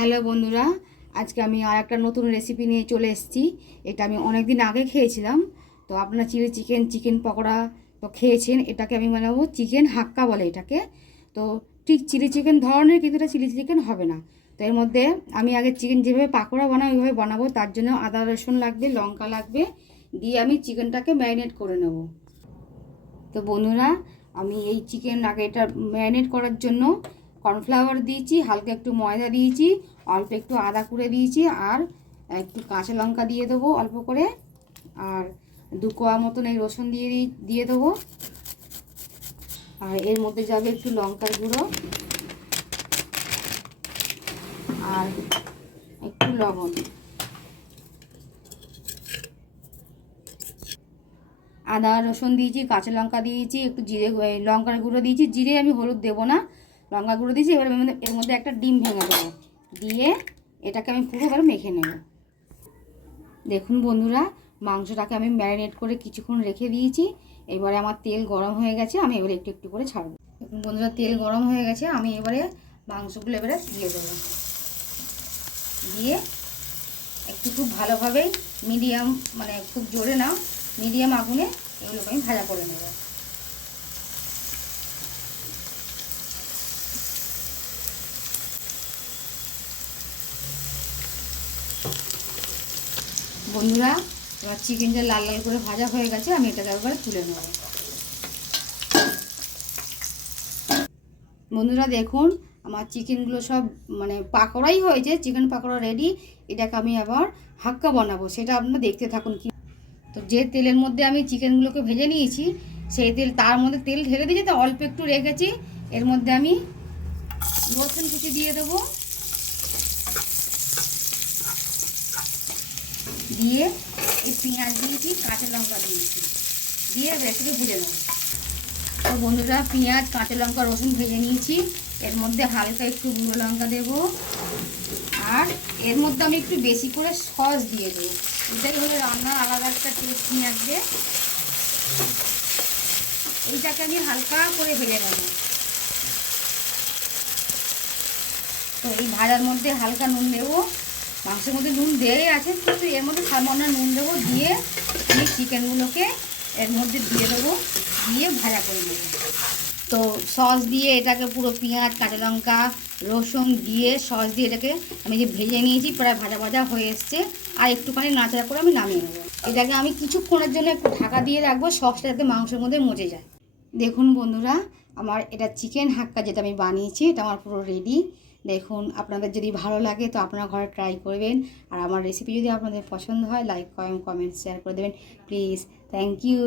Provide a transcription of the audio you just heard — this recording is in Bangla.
হ্যালো বন্ধুরা, আজকে আমি আর একটা নতুন রেসিপি নিয়ে চলে এসেছি। এটা আমি অনেক দিন আগে খেয়েছিলাম। তো আপনারা চিকেন পকোড়া তো খেয়েছেন। এটাকে আমি বানাবো চিকেন হাক্কা বলে এটাকে। তো ঠিক চিলি চিকেন ধরনের, কিন্তু এটা চিলি চিকেন হবে না। তো এর মধ্যে আমি আগে চিকেন যেভাবে পাকোড়া বানাই ওইভাবে বানাবো। তার জন্য আদা রসুন লাগবে, লঙ্কা লাগবে, দিয়ে আমি চিকেনটাকে ম্যারিনেট করে নেব। তো বন্ধুরা, আমি এই চিকেন আগে এটা ম্যারিনেট করার জন্য কর্নফ্লাওয়ার দিয়েছি, হালকা একটু ময়দা দিয়েছি, অল্প একটু আদা কুড়ে দিয়েছি, আর একটু কাঁচা লঙ্কা দিয়ে দেবো অল্প করে, আর 2 কোয়া মতন এই রসুন দিয়ে দেবো। আর এর মধ্যে যাবে একটু লঙ্কার গুঁড়ো আর একটু লবণ। আদা রসুন দিয়েছি, কাঁচা লঙ্কা দিয়েছি, একটু জিরে লঙ্কার গুঁড়ো দিয়েছি, জিরে আমি হলুদ দেবো না, লঙ্কা গুঁড়ো দিয়েছি। এবার এর মধ্যে একটা ডিম ভেঙে দেবো, দিয়ে এটাকে আমি পুরো এবার মেখে নেব। দেখুন বন্ধুরা, মাংসটাকে আমি ম্যারিনেট করে কিছুক্ষণ রেখে দিয়েছি। এবারে আমার তেল গরম হয়ে গেছে, আমি এবারে একটু একটু করে ছাড়বো। দেখুন বন্ধুরা, তেল গরম হয়ে গেছে, আমি এবারে মাংসগুলো এবারে দিয়ে দেবো। দিয়ে একটু খুব ভালোভাবে মিডিয়াম, মানে খুব জোরে না, মিডিয়াম আগুনে এগুলোকে আমি ভাজা করে নেব। বন্ধুরা, এবার চিকেনটা লাল লাল করে ভাজা হয়ে গেছে, আমি এটাকে একবার তুলে নেব। বন্ধুরা দেখুন, আমার চিকেনগুলো সব মানে পাকোড়াই হয়েছে, চিকেন পাকোড়া রেডি। এটাকে আমি আবার হাক্কা বানাবো, সেটা আপনারা দেখতে থাকুন। কি তো যে তেলের মধ্যে আমি চিকেনগুলোকে ভেজে নিয়েছি, সেই তেল, তার মধ্যে তেল ঢেলে দিয়েছি, তো অল্প একটু রেখেছি। এর মধ্যে আমি রসুন কুচি দিয়ে দেবো, দিয়ে এই পেঁয়াজ দিয়েছি, কাঁচা লঙ্কা দিয়েছি, দিয়ে রেসিপি ভেজে নেব। তো বন্ধুরা, পেঁয়াজ কাঁচা লঙ্কা রসুন ভেজে নিয়েছি। এর মধ্যে হালকা একটু গুঁড়ো লঙ্কা দেবো, আর এর মধ্যে আমি একটু বেশি করে সস দিয়ে দেবো। এটাই হলে রান্নার আলাদা একটা টেস্ট নিয়ে আসবে। এইটাকে আমি হালকা করে ভেজে নেব। তো এই ভাজার মধ্যে হালকা নুন দেবো, মাংসের মধ্যে নুন দেওয়াই আছে, কিন্তু এর মধ্যে সামান্য নুন দেবো, দিয়ে এই চিকেনগুলোকে এর মধ্যে দিয়ে দেবো, দিয়ে ভাজা করে নেবো। তো সস দিয়ে এটাকে পুরো পেঁয়াজ কাঁচা লঙ্কা রসুন দিয়ে সস দিয়ে এটাকে আমি যে ভেজে নিয়েছি, প্রায় ভাজা ভাজা হয়ে এসছে। আর একটুখানি নাড়াচাড়া করে আমি নামিয়ে নেবো। এটাকে আমি কিছুক্ষণের জন্য একটু ঢাকা দিয়ে রাখবো, সসটা যাতে মাংসের মধ্যে মজে যায়। দেখুন বন্ধুরা, আমার এটা চিকেন হাক্কা যেটা আমি বানিয়েছি, এটা আমার পুরো রেডি। দেখুন, আপনাদের যদি ভালো লাগে তো আপনারা ঘরে ট্রাই করবেন। আর আমার রেসিপি যদি আপনাদের পছন্দ হয়, লাইক কমেন্ট শেয়ার করে দেবেন প্লিজ। Thank you.